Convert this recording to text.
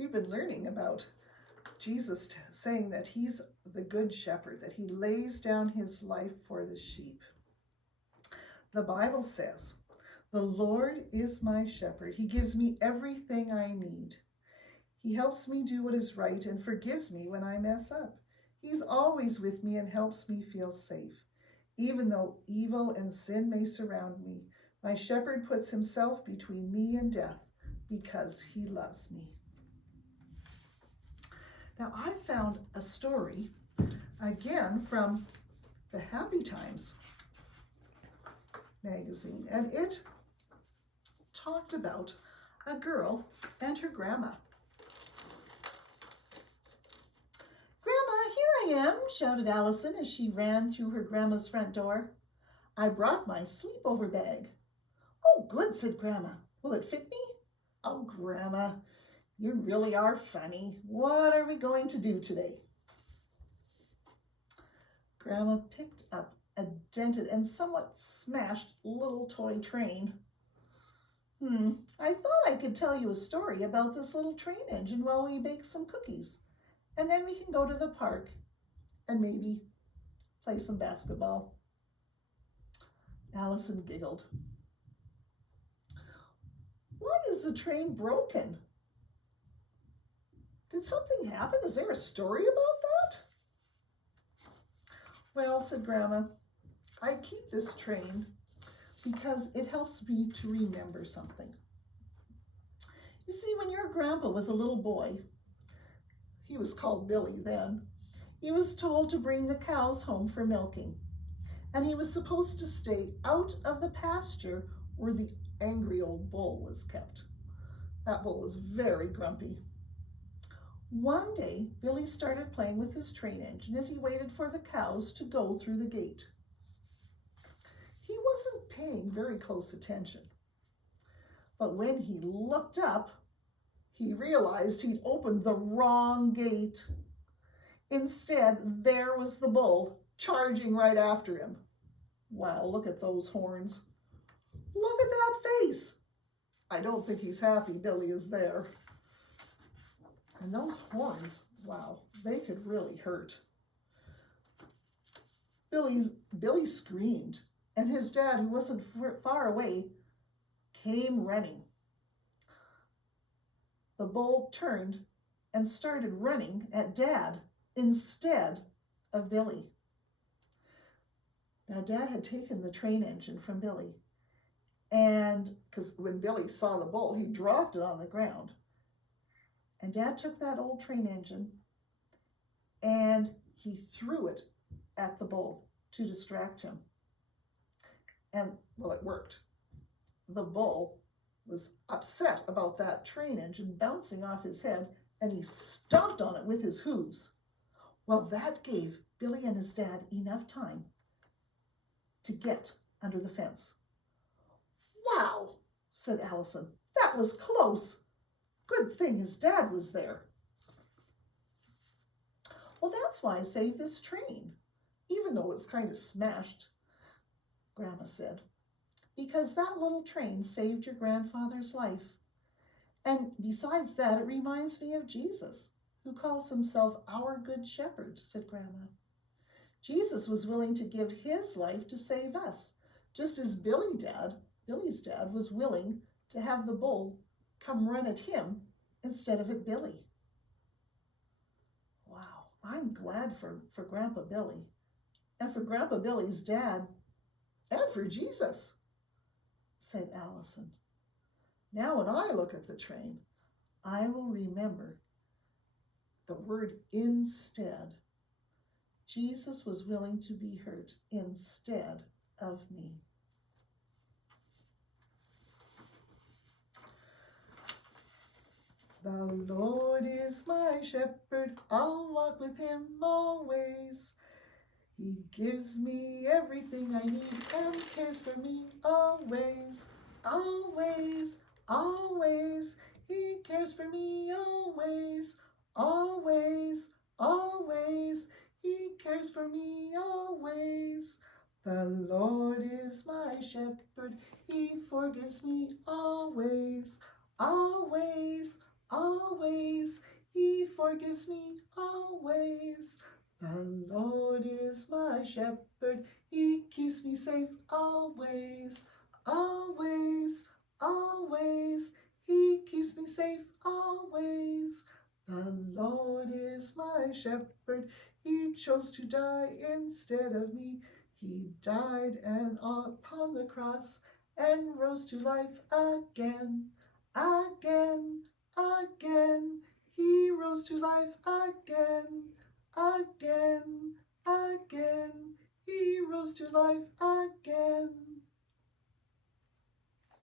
We've been learning about Jesus saying that he's the good shepherd, that he lays down his life for the sheep. The Bible says, "The Lord is my shepherd. He gives me everything I need. He helps me do what is right and forgives me when I mess up. He's always with me and helps me feel safe. Even though evil and sin may surround me, my shepherd puts himself between me and death because he loves me." Now, I found a story, again, from the Happy Times magazine, and it talked about a girl and her grandma. "Grandma, here I am," shouted Allison as she ran through her grandma's front door. "I brought my sleepover bag." "Oh, good," said Grandma. "Will it fit me?" "Oh, Grandma, you really are funny. What are we going to do today?" Grandma picked up a dented and somewhat smashed little toy train. I thought I could tell you a story about this little train engine while we bake some cookies, and then we can go to the park and maybe play some basketball." Allison giggled. "Why is the train broken? Did something happen? Is there a story about that?" "Well," said Grandma, "I keep this train because it helps me to remember something. You see, when your grandpa was a little boy, he was called Billy then, he was told to bring the cows home for milking, and he was supposed to stay out of the pasture where the angry old bull was kept. That bull was very grumpy. One day, Billy started playing with his train engine as he waited for the cows to go through the gate. He wasn't paying very close attention, but when he looked up, he realized he'd opened the wrong gate. Instead, there was the bull charging right after him. Wow, look at those horns. Look at that face. I don't think he's happy Billy is there. And those horns, wow, they could really hurt. Billy screamed, and his dad, who wasn't far away, came running. The bull turned and started running at Dad instead of Billy. Now, Dad had taken the train engine from Billy, and because when Billy saw the bull, he dropped it on the ground. And Dad took that old train engine and he threw it at the bull to distract him. And, well, it worked. The bull was upset about that train engine bouncing off his head, and he stomped on it with his hooves. Well, that gave Billy and his dad enough time to get under the fence. "Wow," said Allison, "that was close. Good thing his dad was there." "Well, that's why I saved this train, even though it's kind of smashed," Grandma said, "because that little train saved your grandfather's life. And besides that, it reminds me of Jesus, who calls himself our good shepherd," said Grandma. "Jesus was willing to give his life to save us, just as Billy's dad was willing to have the bull come run at him instead of at Billy." Wow, I'm glad for Grandpa Billy, and for Grandpa Billy's dad, and for Jesus, said Allison. "Now when I look at the train, I will remember the word instead. Jesus was willing to be hurt instead of me." "The Lord is my shepherd, I'll walk with him always. He gives me everything I need and cares for me always, always, always. He cares for me always, always, always. He cares for me always. The Lord is my shepherd, he forgives me always, always, always. forgives me always. The Lord is my shepherd, he keeps me safe always, always, always. He keeps me safe always. The Lord is my shepherd, he chose to die instead of me. He died and upon the cross and rose to life again, again, again. He rose to life again, again, again. He rose to life again.